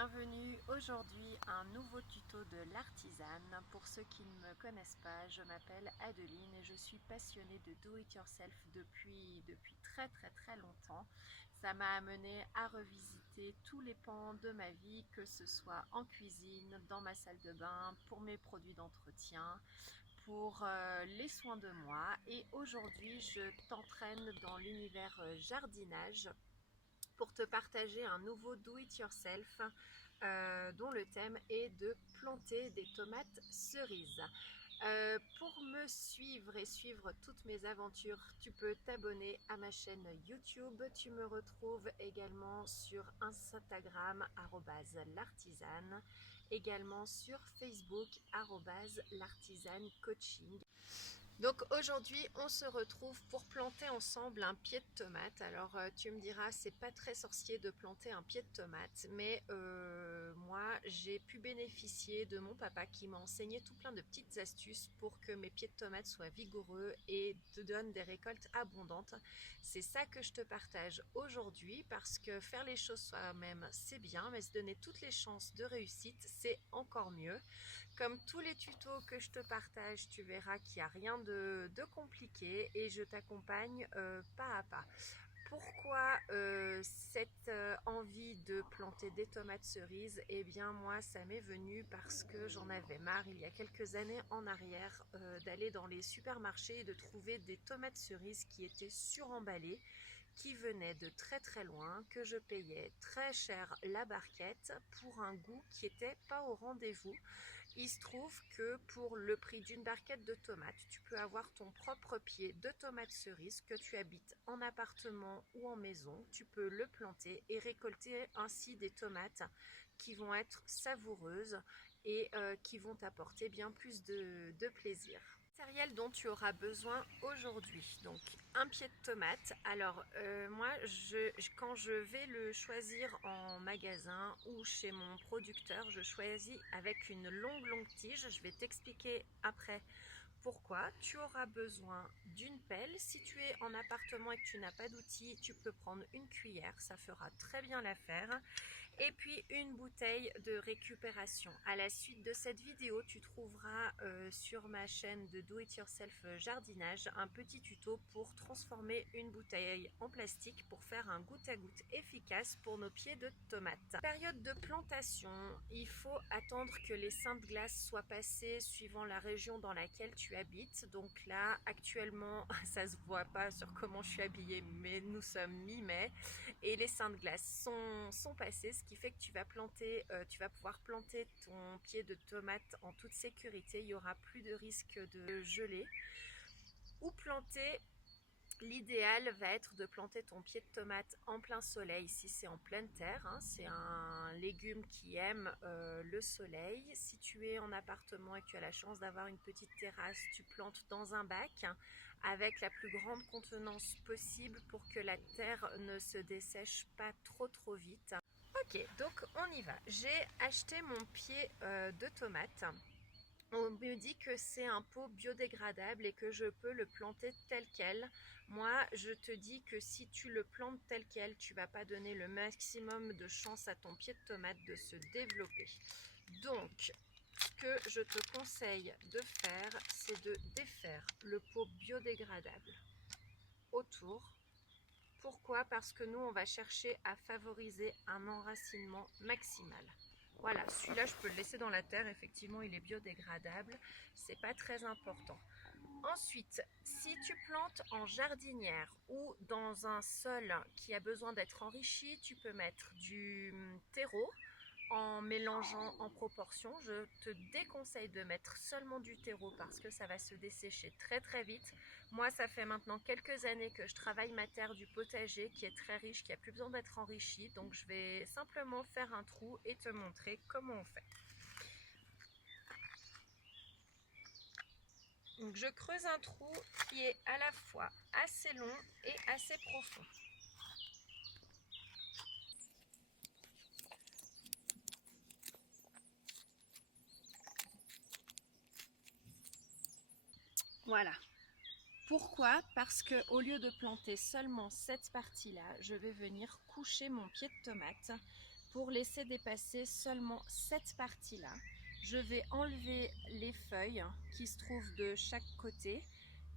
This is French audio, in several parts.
Bienvenue aujourd'hui un nouveau tuto de l'artisane. Pour ceux qui ne me connaissent pas, je m'appelle Adeline et je suis passionnée de do it yourself depuis très longtemps. Ça m'a amené à revisiter tous les pans de ma vie, que ce soit en cuisine, dans ma salle de bain, pour mes produits d'entretien, pour les soins de moi. Et aujourd'hui je t'entraîne dans l'univers jardinage pour te partager un nouveau do it yourself dont le thème est de planter des tomates cerises. Pour me suivre et suivre toutes mes aventures, tu peux t'abonner à ma chaîne YouTube. Tu me retrouves également sur Instagram @l'artisane, également sur Facebook @l'artisane coaching. Donc aujourd'hui on se retrouve pour planter ensemble un pied de tomate. Alors tu me diras, c'est pas très sorcier de planter un pied de tomate, mais moi j'ai pu bénéficier de mon papa qui m'a enseigné tout plein de petites astuces pour que mes pieds de tomates soient vigoureux et te donnent des récoltes abondantes. C'est ça que je te partage aujourd'hui, parce que faire les choses soi-même c'est bien, mais se donner toutes les chances de réussite c'est encore mieux. Comme tous les tutos que je te partage, tu verras qu'il n'y a rien de compliqué et je t'accompagne pas à pas. Pourquoi cette envie de planter des tomates cerises? Eh bien moi ça m'est venu parce que j'en avais marre il y a quelques années en arrière d'aller dans les supermarchés et de trouver des tomates cerises qui étaient suremballées, qui venaient de très loin, que je payais très cher la barquette pour un goût qui n'était pas au rendez-vous. Il se trouve que pour le prix d'une barquette de tomates, tu peux avoir ton propre pied de tomates cerises, que tu habites en appartement ou en maison. Tu peux le planter et récolter ainsi des tomates qui vont être savoureuses et qui vont t'apporter bien plus de plaisir. Matériel dont tu auras besoin aujourd'hui, donc un pied de tomate. Alors moi quand je vais le choisir en magasin ou chez mon producteur, je choisis avec une longue tige. Je vais t'expliquer après pourquoi. Tu auras besoin d'une pelle. Si tu es en appartement et que tu n'as pas d'outils, tu peux prendre une cuillère, ça fera très bien l'affaire. Et puis une bouteille de récupération. À la suite de cette vidéo, tu trouveras sur ma chaîne de Do It Yourself Jardinage un petit tuto pour transformer une bouteille en plastique pour faire un goutte à goutte efficace pour nos pieds de tomates. Période de plantation, il faut attendre que les seins de glace soient passés suivant la région dans laquelle tu habites. Donc là actuellement ça se voit pas sur comment je suis habillée, mais nous sommes mi-mai et les seins de glace sont passés, ce qui fait que tu vas pouvoir planter ton pied de tomate en toute sécurité. Il n'y aura plus de risque de geler. Ou planter, l'idéal va être de planter ton pied de tomate en plein soleil. Ici c'est en pleine terre, hein. C'est un légume qui aime le soleil. Si tu es en appartement et que tu as la chance d'avoir une petite terrasse, tu plantes dans un bac avec la plus grande contenance possible pour que la terre ne se dessèche pas trop vite. Ok, donc on y va. J'ai acheté mon pied de tomate. On me dit que c'est un pot biodégradable et que je peux le planter tel quel. Moi, je te dis que si tu le plantes tel quel, tu vas pas donner le maximum de chance à ton pied de tomate de se développer. Donc, ce que je te conseille de faire, c'est de défaire le pot biodégradable autour. Pourquoi? Parce que nous, on va chercher à favoriser un enracinement maximal. Voilà, celui-là, je peux le laisser dans la terre. Effectivement, il est biodégradable. C'est pas très important. Ensuite, si tu plantes en jardinière ou dans un sol qui a besoin d'être enrichi, tu peux mettre du terreau en mélangeant en proportion. Je te déconseille de mettre seulement du terreau parce que ça va se dessécher très vite. Moi, ça fait maintenant quelques années que je travaille ma terre du potager qui est très riche, qui a plus besoin d'être enrichie. Donc je vais simplement faire un trou et te montrer comment on fait. Donc je creuse un trou qui est à la fois assez long et assez profond. Voilà. Pourquoi? Parce que au lieu de planter seulement cette partie-là, je vais venir coucher mon pied de tomate pour laisser dépasser seulement cette partie-là. Je vais enlever les feuilles qui se trouvent de chaque côté.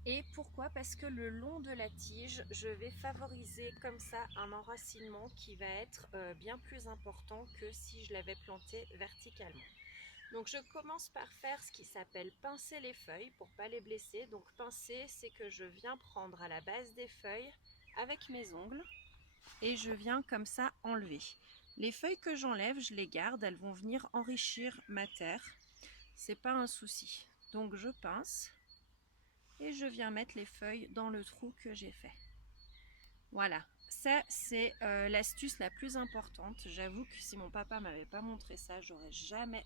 Et pourquoi? Parce que le long de la tige, je vais favoriser comme ça un enracinement qui va être bien plus important que si je l'avais planté verticalement. Donc je commence par faire ce qui s'appelle pincer les feuilles pour ne pas les blesser. Donc pincer, c'est que je viens prendre à la base des feuilles avec mes ongles et je viens comme ça enlever. Les feuilles que j'enlève, je les garde, elles vont venir enrichir ma terre. C'est pas un souci. Donc je pince et je viens mettre les feuilles dans le trou que j'ai fait. Voilà, ça c'est l'astuce la plus importante. J'avoue que si mon papa m'avait pas montré ça, j'aurais jamais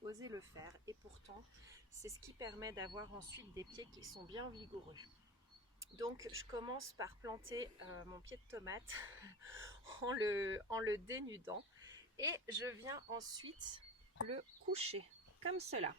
osé le faire. Et pourtant, c'est ce qui permet d'avoir ensuite des pieds qui sont bien vigoureux. Donc je commence par planter mon pied de tomate en le dénudant. Et je viens ensuite le coucher, comme cela.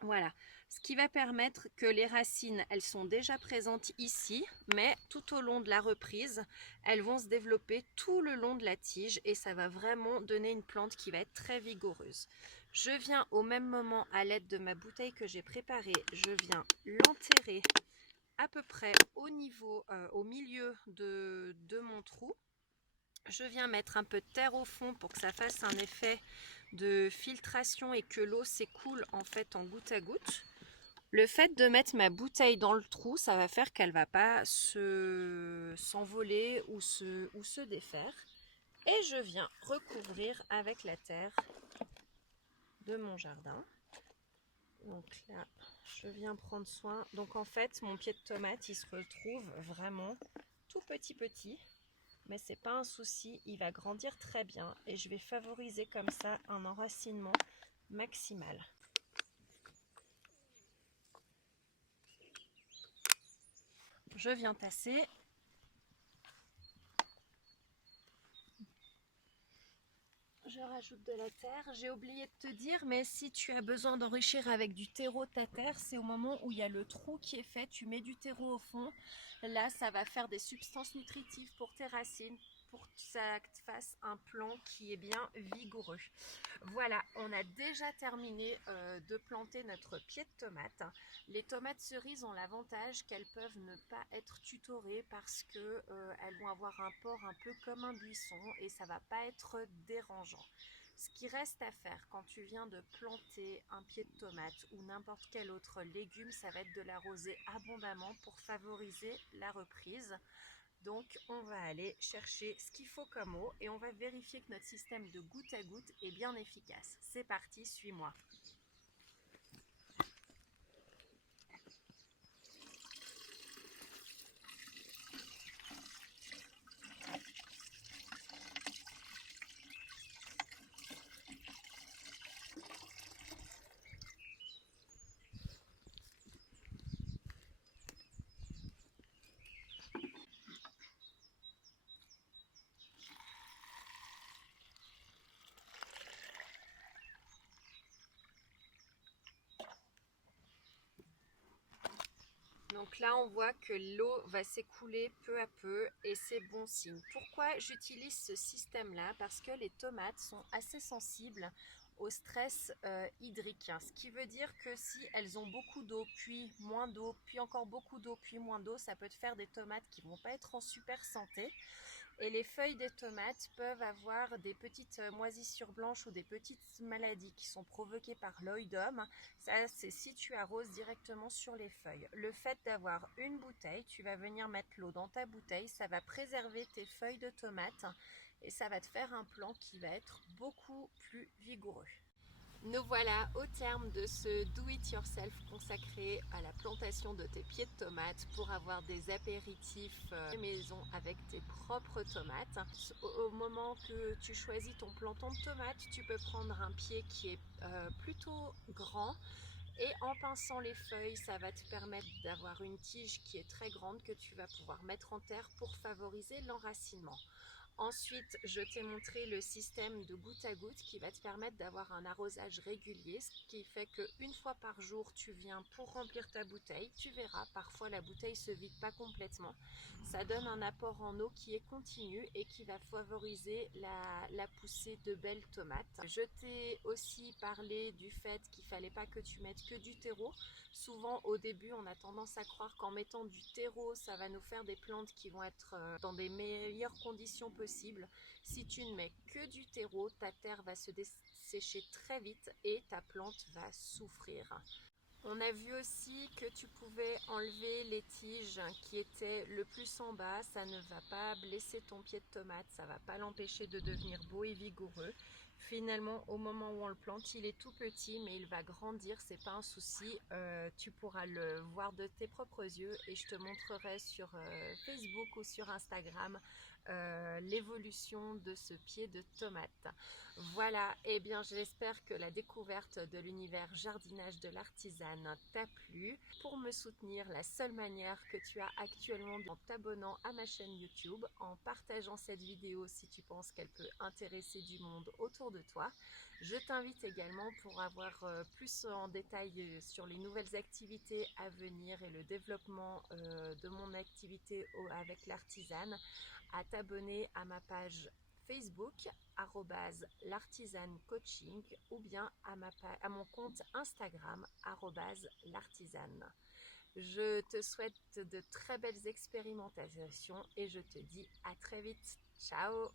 Voilà, ce qui va permettre que les racines, elles sont déjà présentes ici, mais tout au long de la reprise, elles vont se développer tout le long de la tige et ça va vraiment donner une plante qui va être très vigoureuse. Je viens au même moment, à l'aide de ma bouteille que j'ai préparée, je viens l'enterrer à peu près au milieu de mon trou. Je viens mettre un peu de terre au fond pour que ça fasse un effet de filtration et que l'eau s'écoule en fait en goutte à goutte. Le fait de mettre ma bouteille dans le trou, ça va faire qu'elle ne va pas s'envoler ou se défaire. Et je viens recouvrir avec la terre de mon jardin. Donc là, je viens prendre soin. Donc en fait, mon pied de tomate, il se retrouve vraiment tout petit. Mais c'est pas un souci, il va grandir très bien et je vais favoriser comme ça un enracinement maximal. Je viens tasser. Je rajoute de la terre. J'ai oublié de te dire, mais si tu as besoin d'enrichir avec du terreau ta terre, c'est au moment où il y a le trou qui est fait, tu mets du terreau au fond. Là, ça va faire des substances nutritives pour tes racines, pour que ça fasse un plant qui est bien vigoureux. Voilà, on a déjà terminé de planter notre pied de tomate. Les tomates cerises ont l'avantage qu'elles peuvent ne pas être tutorées parce qu'elles vont avoir un port un peu comme un buisson et ça ne va pas être dérangeant. Ce qui reste à faire quand tu viens de planter un pied de tomate ou n'importe quel autre légume, ça va être de l'arroser abondamment pour favoriser la reprise. Donc on va aller chercher ce qu'il faut comme eau et on va vérifier que notre système de goutte à goutte est bien efficace. C'est parti, suis-moi. Donc là, on voit que l'eau va s'écouler peu à peu et c'est bon signe. Pourquoi j'utilise ce système-là? Parce que les tomates sont assez sensibles au stress hydrique. Ce qui veut dire que si elles ont beaucoup d'eau, puis moins d'eau, puis encore beaucoup d'eau, puis moins d'eau, ça peut te faire des tomates qui ne vont pas être en super santé. Et les feuilles des tomates peuvent avoir des petites moisissures blanches ou des petites maladies qui sont provoquées par l'oïdum. Ça, c'est si tu arroses directement sur les feuilles. Le fait d'avoir une bouteille, tu vas venir mettre l'eau dans ta bouteille, ça va préserver tes feuilles de tomates et ça va te faire un plant qui va être beaucoup plus vigoureux. Nous voilà au terme de ce do-it-yourself consacré à la plantation de tes pieds de tomates pour avoir des apéritifs maison avec tes propres tomates. Au moment que tu choisis ton planton de tomates, tu peux prendre un pied qui est plutôt grand et en pinçant les feuilles, ça va te permettre d'avoir une tige qui est très grande que tu vas pouvoir mettre en terre pour favoriser l'enracinement. Ensuite, je t'ai montré le système de goutte à goutte qui va te permettre d'avoir un arrosage régulier, ce qui fait qu'une fois par jour, tu viens pour remplir ta bouteille. Tu verras, parfois la bouteille se vide pas complètement. Ça donne un apport en eau qui est continu et qui va favoriser la poussée de belles tomates. Je t'ai aussi parlé du fait qu'il fallait pas que tu mettes que du terreau. Souvent au début on a tendance à croire qu'en mettant du terreau ça va nous faire des plantes qui vont être dans des meilleures conditions possibles. Si tu ne mets que du terreau, ta terre va se dessécher très vite et ta plante va souffrir. On a vu aussi que tu pouvais enlever les tiges qui étaient le plus en bas, ça ne va pas blesser ton pied de tomate, ça ne va pas l'empêcher de devenir beau et vigoureux. Finalement, au moment où on le plante, il est tout petit, mais il va grandir, c'est pas un souci. Tu pourras le voir de tes propres yeux et je te montrerai sur Facebook ou sur Instagram l'évolution de ce pied de tomate. Voilà, et bien j'espère que la découverte de l'univers jardinage de l'artisane t'a plu. Pour me soutenir, la seule manière que tu as actuellement en t'abonnant à ma chaîne YouTube, en partageant cette vidéo si tu penses qu'elle peut intéresser du monde autour de toi. Je t'invite également pour avoir plus en détail sur les nouvelles activités à venir et le développement de mon activité avec l'artisane, à t'abonner à ma page Facebook @l'artisanecoaching ou bien à mon compte Instagram @l'artisane. Je te souhaite de très belles expérimentations et je te dis à très vite. Ciao!